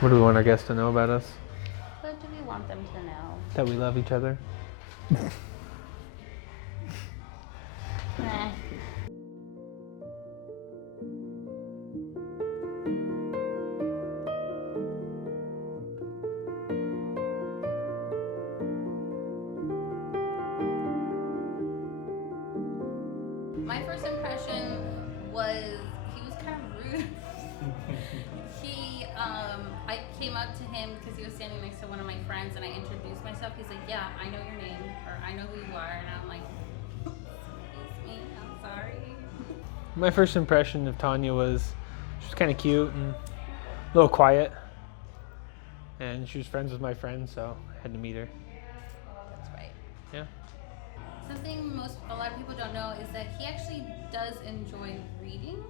What do we want our guests to know about us? What do we want them to know? That we love each other. Eh. My first impression was he was kind of rude. I came up to him because he was standing next to one of my friends, and I introduced myself. He's like, "Yeah, I know your name, or I know who you are," and I'm like, "Excuse me, I'm sorry." My first impression of Taña was she was kind of cute and a little quiet. And she was friends with my friend, so I had to meet her. That's right. Yeah. Something a lot of people don't know is that he actually does enjoy reading,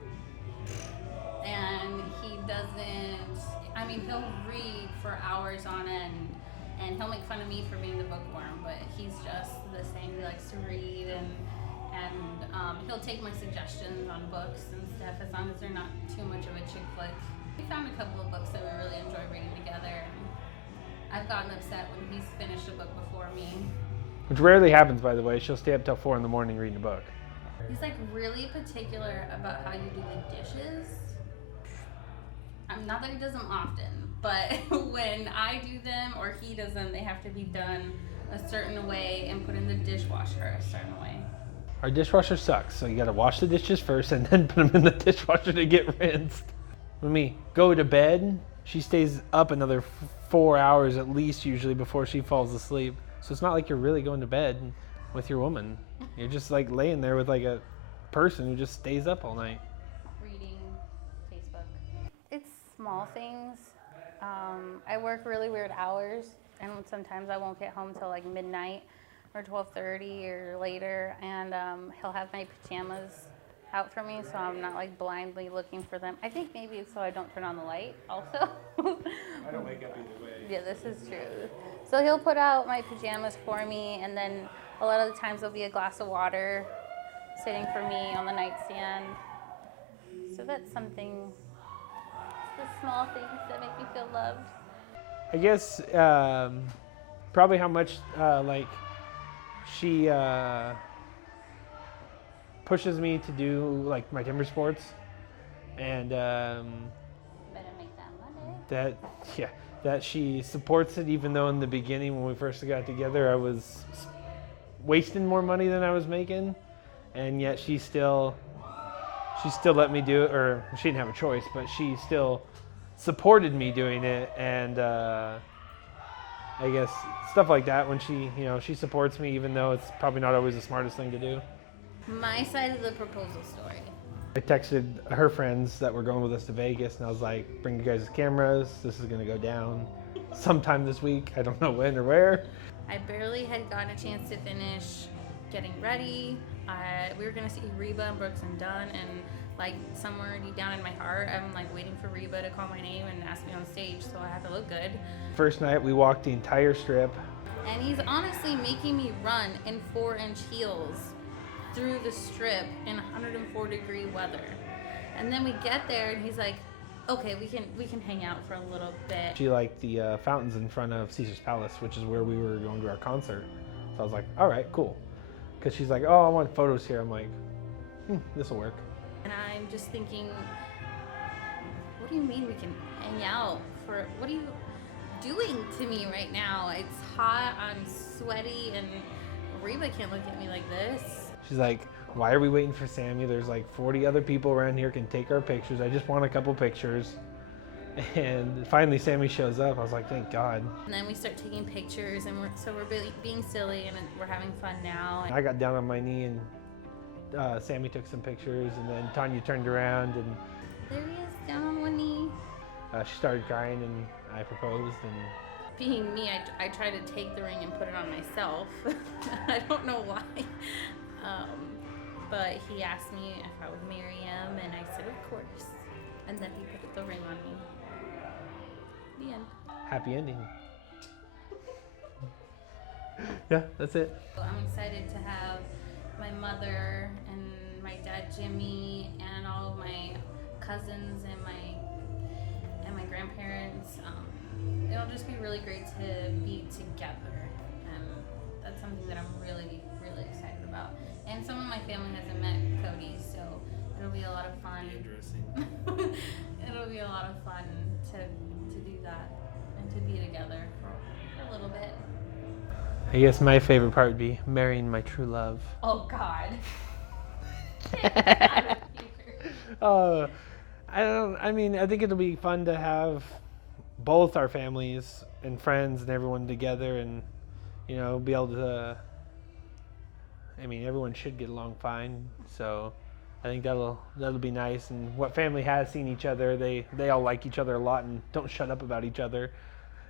and he doesn't. I mean, he'll read for hours on end, and he'll make fun of me for being the bookworm, but he's just the same. He likes to read, and he'll take my suggestions on books and stuff as long as they're not too much of a chick flick. We found a couple of books that we really enjoy reading together, and I've gotten upset when he's finished a book before me. Which rarely happens, by the way. She'll stay up till 4 a.m. reading a book. He's like really particular about how you do the dishes. Not that he does them often, but when I do them or he does them, they have to be done a certain way and put in the dishwasher a certain way. Our dishwasher sucks, so you gotta wash the dishes first and then put them in the dishwasher to get rinsed. When we go to bed, she stays up another 4 hours at least usually before she falls asleep. So it's not like you're really going to bed with your woman. You're just like laying there with like a person who just stays up all night. Reading, Facebook. It's small things. I work really weird hours, and sometimes I won't get home till like midnight or 12:30 or later, and he'll have my pajamas out for me, so I'm not like blindly looking for them. I think maybe it's so I don't turn on the light also. I don't wake up either way. Yeah, this is true. So he'll put out my pajamas for me, and then a lot of the times there'll be a glass of water sitting for me on the nightstand. So that's something. It's the small things that make me feel loved. I guess probably how much she pushes me to do like my timber sports, and Better make that money. that she supports it, even though in the beginning when we first got together I was wasting more money than I was making, and yet she still let me do it, or she didn't have a choice, but she still supported me doing it. And I guess stuff like that, when she supports me even though it's probably not always the smartest thing to do. My side of the proposal story. I texted her friends that were going with us to Vegas, and I was like, bring you guys' cameras. This is going to go down sometime this week. I don't know when or where. I barely had gotten a chance to finish getting ready. We were going to see Reba and Brooks and Dunn, and like somewhere deep down in my heart, I'm like waiting for Reba to call my name and ask me on stage, so I have to look good. First night, we walked the entire strip. And he's honestly making me run in 4-inch heels through the strip in 104-degree weather. And then we get there and he's like, okay, we can hang out for a little bit. She liked the fountains in front of Caesar's Palace, which is where we were going to our concert. So I was like, all right, cool. Because she's like, oh, I want photos here. I'm like, this will work. And I'm just thinking, what do you mean we can hang out for, what are you doing to me right now? It's hot, I'm sweaty, and Reba can't look at me like this. She's like, why are we waiting for Sammy? There's like 40 other people around here can take our pictures. I just want a couple pictures. And finally Sammy shows up. I was like, thank God. And then we start taking pictures, and we're being silly, and we're having fun now. I got down on my knee, and Sammy took some pictures, and then Taña turned around, and There he is, down on one knee. she started crying, and I proposed. And Being me, I try to take the ring and put it on myself. I don't know why. But he asked me if I would marry him, and I said, of course. And then he put the ring on me. The end. happy ending. Yeah, that's it. I'm excited to have my mother and my dad Jimmy and all of my cousins and my grandparents really great to be together, and that's something that I'm really, really excited about. And some of my family hasn't met Cody, so it'll be a lot of fun. Interesting. It'll be a lot of fun to do that and to be together for a little bit. I guess my favorite part would be marrying my true love. Oh God. I think it'll be fun to have both our families and friends and everyone together, and be able to. Everyone should get along fine, so I think that'll be nice. And what family has seen each other, they all like each other a lot and don't shut up about each other,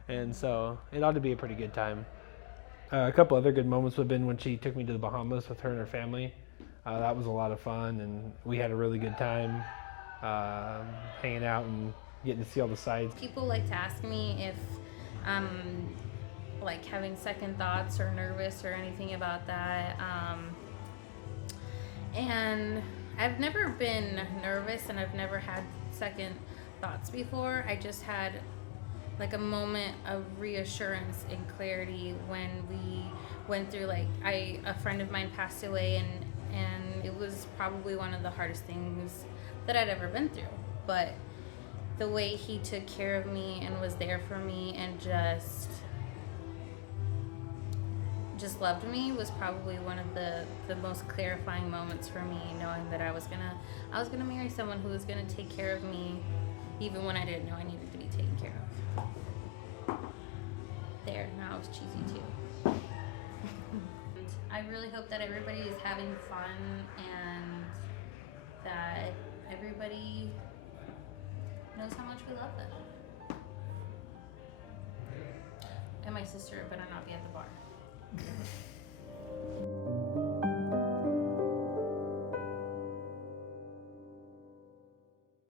and so it ought to be a pretty good time. A couple other good moments would have been when she took me to the Bahamas with her and her family. That was a lot of fun, and we had a really good time hanging out and getting to see all the sights. People like to ask me if I'm like having second thoughts or nervous or anything about that. And I've never been nervous, and I've never had second thoughts before. I just had like a moment of reassurance and clarity when we went through a friend of mine passed away, and it was probably one of the hardest things that I'd ever been through. But the way he took care of me and was there for me and just loved me was probably one of the most clarifying moments for me, knowing that I was gonna marry someone who was gonna take care of me even when I didn't know I needed to be taken care of. There, now it's cheesy too. I really hope that everybody is having fun and that everybody knows how much we love them. And my sister better not be at the bar.